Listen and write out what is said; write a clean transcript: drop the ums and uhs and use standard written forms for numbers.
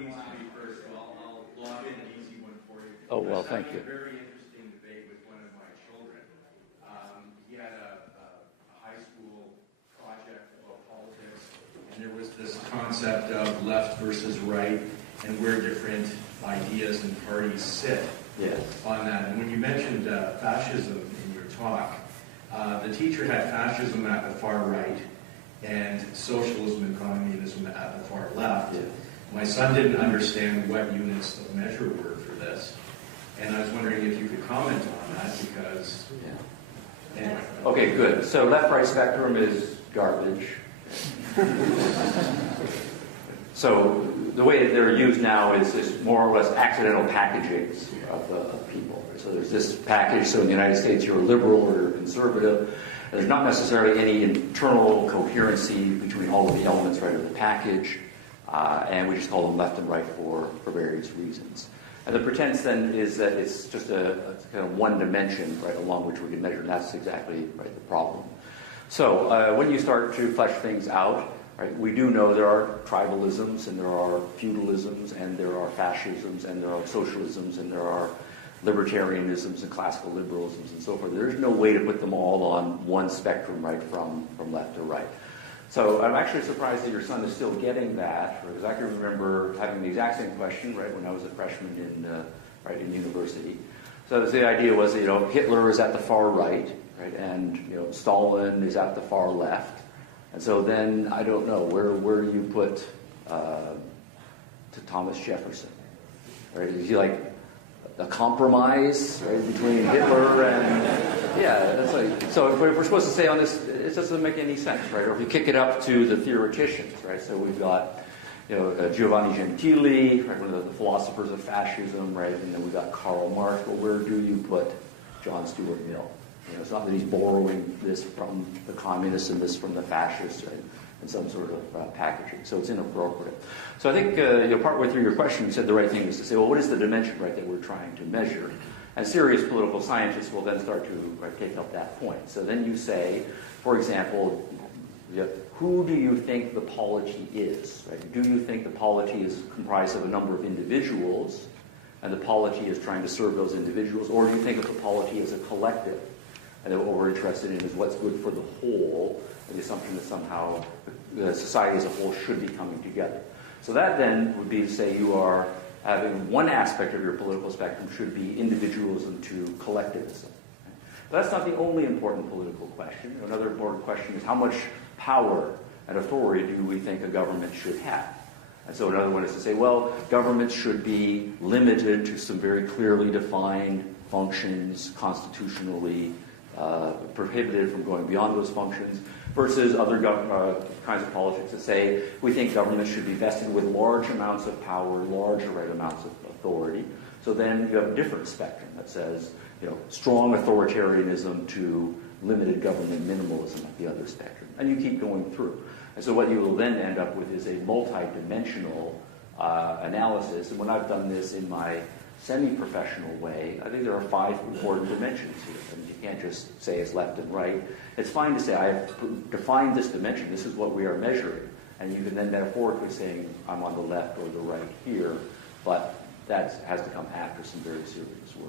needs to be first, so I'll lob in an easy one for you. Oh, well, thank you. I had a very interesting debate with one of my children. He had a high school project about politics, and there was this concept of left versus right, and where different ideas and parties sit on that. And when you mentioned fascism in your talk, the teacher had fascism at the far right, and socialism and communism at the far left. Yeah. My son didn't understand what units of measure were for this, and I was wondering if you could comment on that, because... Yeah. Anyway. Okay, good. So left-right spectrum is garbage. So the way that they're used now is more or less accidental packagings of people. So there's this package, so in the United States you're a liberal or you're conservative. There's not necessarily any internal coherency between all of the elements right of the package, and we just call them left and right for various reasons. And the pretense then is that it's just a kind of one dimension, right, along which we can measure, and that's exactly right the problem. So when you start to flesh things out, right, we do know there are tribalisms, and there are feudalisms, and there are fascisms, and there are socialisms, and there are libertarianisms and classical liberalisms and so forth. There's no way to put them all on one spectrum, right, from left to right. So I'm actually surprised that your son is still getting that, because I can remember having the exact same question, right, when I was a freshman in university. So the idea was that, Hitler is at the far right, and Stalin is at the far left. And so then I don't know where do you put to Thomas Jefferson, right? Is he like a compromise, right, between Hitler and it's like, so if we're supposed to say on this, it doesn't make any sense, right? Or if you kick it up to the theoreticians, right? So we've got Giovanni Gentili, right, one of the philosophers of fascism, right? And then we've got Karl Marx. Well, where do you put John Stuart Mill? It's not that he's borrowing this from the communists and this from the fascists, right, in some sort of packaging. So it's inappropriate. So I think, partway through your question, you said the right thing is to say, well, what is the dimension, right, that we're trying to measure? And serious political scientists will then start to take up that point. So then you say, for example, who do you think the polity is? Right? Do you think the polity is comprised of a number of individuals, and the polity is trying to serve those individuals, or do you think of the polity as a collective? And then what we're interested in is what's good for the whole, and the assumption that somehow the society as a whole should be coming together. So that then would be to say you are having one aspect of your political spectrum should be individualism to collectivism. But that's not the only important political question. Another important question is how much power and authority do we think a government should have? And so another one is to say, well, governments should be limited to some very clearly defined functions, constitutionally prohibited from going beyond those functions, versus other kinds of politics that say we think government should be vested with large amounts of power, large amounts of authority. So then you have a different spectrum that says, strong authoritarianism to limited government minimalism at the other spectrum. And you keep going through. And so what you will then end up with is a multi-dimensional analysis. And when I've done this in my semi-professional way, I think there are 5 important dimensions here. And you can't just say it's left and right. It's fine to say, I have defined this dimension. This is what we are measuring. And you can then metaphorically say, I'm on the left or the right here. But that has to come after some very serious work.